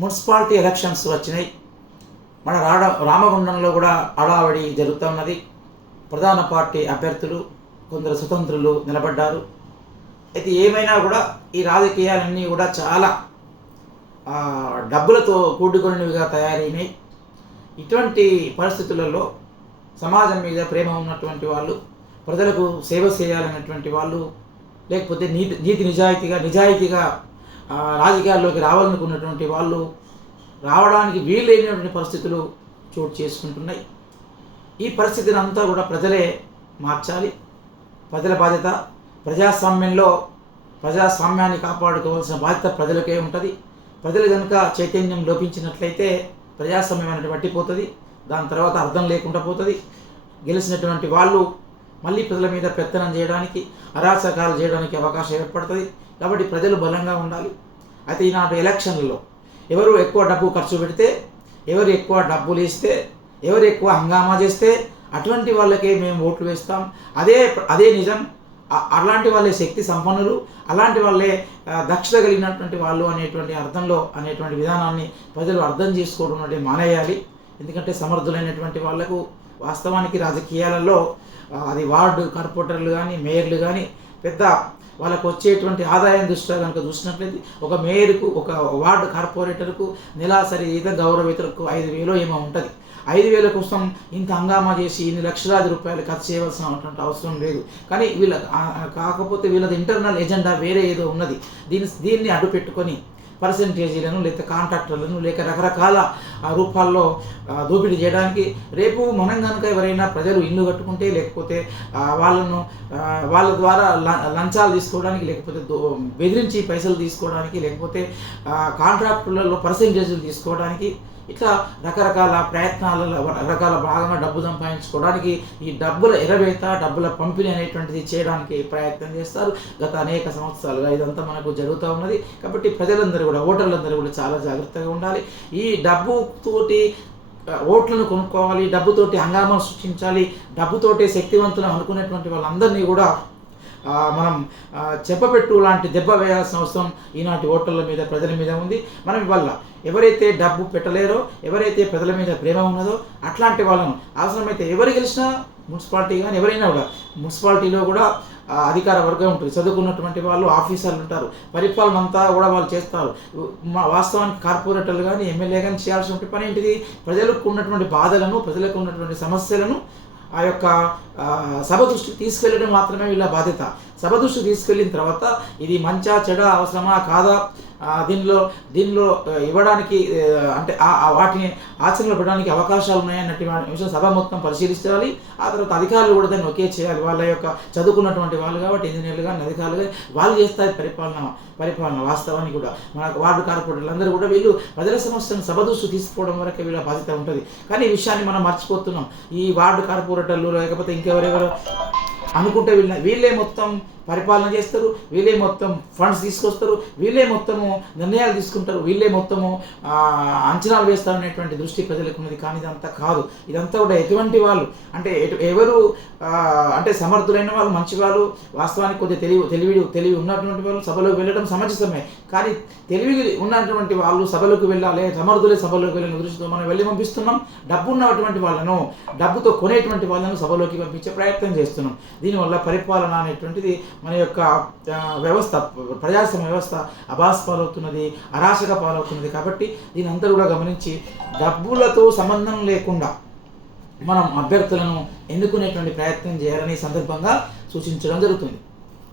Municipality elections వచ్చినాయి. మన రామగుండంలో కూడా హడావడి జరుగుతున్నది. ప్రధాన పార్టీ అభ్యర్థులు, కొందరు స్వతంత్రులు నిలబడ్డారు. అయితే ఏమైనా కూడా ఈ రాజకీయాలన్నీ కూడా చాలా డబ్బులతో కూడుకొనివిగా తయారైనాయి. ఇటువంటి పరిస్థితులలో సమాజం మీద ప్రేమ ఉన్నటువంటి వాళ్ళు, ప్రజలకు సేవ చేయాలనేటువంటి వాళ్ళు, లేకపోతే నీతి నిజాయితీగా రాజకీయాల్లోకి రావాలనుకున్నటువంటి వాళ్ళు రావడానికి వీలైనటువంటి పరిస్థితులు చోటు చేసుకుంటున్నాయి. ఈ పరిస్థితిని అంతా కూడా ప్రజలే మార్చాలి. ప్రజల బాధ్యత. ప్రజాస్వామ్యాన్ని కాపాడుకోవాల్సిన బాధ్యత ప్రజలకే ఉంటుంది. ప్రజలు కనుక చైతన్యం లోపించినట్లయితే ప్రజాస్వామ్యం అనేది పట్టిపోతుంది. దాని తర్వాత అర్థం లేకుండా పోతుంది. గెలిచినటువంటి వాళ్ళు మళ్ళీ ప్రజల మీద పెత్తనం చేయడానికి, అరాచకాలు చేయడానికి అవకాశం ఏర్పడుతుంది. కాబట్టి ప్రజలు బలంగా ఉండాలి. అయితే ఈనాటి ఎలక్షన్లలో ఎవరు ఎక్కువ డబ్బు ఖర్చు పెడితే, ఎవరు ఎక్కువ డబ్బులు ఇస్తే, ఎవరు ఎక్కువ హంగామా చేస్తే అటువంటి వాళ్ళకే మేము ఓట్లు వేస్తాం. అదే నిజం. అలాంటి వాళ్ళే శక్తి సంపన్నులు, అలాంటి వాళ్ళే దక్షత కలిగినటువంటి వాళ్ళు అనేటువంటి విధానాన్ని ప్రజలు అర్థం చేసుకోవడం అంటే మానేయాలి. ఎందుకంటే సమర్థులైనటువంటి వాళ్లకు వాస్తవానికి రాజకీయాలలో అది వార్డు కార్పొరేటర్లు కానీ, మేయర్లు కానీ పెద్ద వాళ్ళకు వచ్చేటువంటి ఆదాయం దృష్ట్యా కనుక చూసినట్లయితే ఒక మేయర్కు, ఒక వార్డు కార్పొరేటర్కు నెలసరి గౌరవేతలకు 5,000 ఏమో ఉంటుంది. 5,000 కోసం ఇంత హంగామా చేసి ఇన్ని లక్షలాది రూపాయలు ఖర్చు చేయవలసినటువంటి అవసరం లేదు. కానీ కాకపోతే వీళ్ళది ఇంటర్నల్ ఎజెండా వేరే ఏదో ఉన్నది. దీన్ని అడ్డు పెట్టుకొని పర్సెంటేజీలను, లేక కాంట్రాక్టర్లను, లేక రకరకాల రూపాల్లో దోపిడీ చేయడానికి, రేపు మనం కనుక ఎవరైనా ప్రజలు ఇల్లు కట్టుకుంటే, లేకపోతే వాళ్ళ ద్వారా లంచాలు తీసుకోవడానికి, లేకపోతే బెదిరించి పైసలు తీసుకోవడానికి, లేకపోతే కాంట్రాక్టులలో పర్సెంటేజీలు తీసుకోవడానికి, ఇట్లా రకరకాల ప్రయత్నాలలో రకరకాల భాగంగా డబ్బు సంపాదించుకోవడానికి ఈ డబ్బుల ఎరవేత, డబ్బుల పంపిణీ అనేటువంటిది చేయడానికి ప్రయత్నం చేస్తారు. గత అనేక సంవత్సరాలుగా ఇదంతా మనకు జరుగుతూ ఉన్నది. కాబట్టి ప్రజలందరూ కూడా, ఓటర్లందరూ కూడా చాలా జాగ్రత్తగా ఉండాలి. ఈ డబ్బుతోటి ఓట్లను కొనుక్కోవాలి, డబ్బుతోటి హంగామాను సృష్టించాలి, డబ్బుతోటి శక్తివంతులు అనుకునేటువంటి వాళ్ళందరినీ కూడా మనం చెప్పపెట్టు లాంటి దెబ్బ వేయాల్సిన అవసరం ఈనాటి ఓటర్ల మీద, ప్రజల మీద ఉంది. మనం వల్ల ఎవరైతే డబ్బు పెట్టలేరో, ఎవరైతే ప్రజల మీద ప్రేమ ఉన్నదో అట్లాంటి వాళ్ళను అవసరమైతే ఎవరు గెలిచినా, మున్సిపాలిటీ కానీ ఎవరైనా కూడా, మున్సిపాలిటీలో కూడా అధికార వర్గం ఉంటుంది, చదువుకున్నటువంటి వాళ్ళు, ఆఫీసర్లు ఉంటారు, పరిపాలన అంతా కూడా వాళ్ళు చేస్తారు. వాస్తవానికి కార్పొరేటర్లు కానీ, ఎమ్మెల్యే కానీ చేయాల్సినటువంటి పని ఏంటిది? ప్రజలకు ఉన్నటువంటి బాధలను, ప్రజలకు ఉన్నటువంటి సమస్యలను ఆ యొక్క సభ దృష్టికి తీసుకెళ్ళడం మాత్రమే వీళ్ళ బాధ్యత. సభ దృష్టికి తీసుకెళ్ళిన తర్వాత ఇది మంచా, చెడ, అవసరమా, కాదా, దీనిలో ఇవ్వడానికి అంటే వాటిని ఆచరణలో పెట్టడానికి అవకాశాలు ఉన్నాయన్నట్టు విషయం సభ మొత్తం పరిశీలించాలి. ఆ తర్వాత అధికారులు కూడా దాన్ని ఒకే చేయాలి. వాళ్ళ యొక్క చదువుకున్నటువంటి వాళ్ళు కాబట్టి, ఇంజనీర్లు కానీ, అధికారులు కానీ వాళ్ళు చేస్తారు పరిపాలన. వాస్తవానికి కూడా మన వార్డు కార్పొరేటర్లు అందరూ కూడా వీళ్ళు ప్రజల సమస్యలను సభ దృష్టికి తీసుకోవడం వరకు వీళ్ళ బాధ్యత ఉంటుంది. కానీ ఈ విషయాన్ని మనం మర్చిపోతున్నాం. ఈ వార్డు కార్పొరేటర్లు లేకపోతే ఇంకెవరెవరు అనుకుంటే వీళ్ళే మొత్తం పరిపాలన చేస్తారు, వీళ్ళే మొత్తం ఫండ్స్ తీసుకొస్తారు, వీళ్ళే మొత్తము నిర్ణయాలు తీసుకుంటారు, వీళ్ళే మొత్తము అంచనాలు వేస్తారు అనేటువంటి దృష్టి ప్రజలకు ఉన్నది. కానీ ఇదంతా కాదు. ఇదంతా కూడా ఎటువంటి వాళ్ళు అంటే ఎవరు అంటే సమర్థులైన వాళ్ళు, మంచి వాళ్ళు, వాస్తవానికి కొద్దిగా తెలివి ఉన్నటువంటి వాళ్ళు సభలోకి వెళ్ళడం సమంజసమే. కానీ తెలివి ఉన్నటువంటి వాళ్ళు సభలోకి వెళ్ళాలి, సమర్థులే సభలోకి వెళ్ళిన దృష్టితో మనం వెళ్ళి పంపిస్తున్నాం. డబ్బు ఉన్నటువంటి వాళ్ళను, డబ్బుతో కొనేటువంటి వాళ్ళను సభలోకి పంపించే ప్రయత్నం చేస్తున్నాం. దీనివల్ల పరిపాలన అనేటువంటిది మన యొక్క వ్యవస్థ, ప్రజాస్వామ్య వ్యవస్థ అబాస్ పాలవుతున్నది, అరాచక పాలవుతున్నది. కాబట్టి దీని అంతా కూడా గమనించి డబ్బులతో సంబంధం లేకుండా మనం అభ్యర్థులను ఎన్నుకునేటువంటి ప్రయత్నం చేయాలని సందర్భంగా సూచించడం జరుగుతుంది.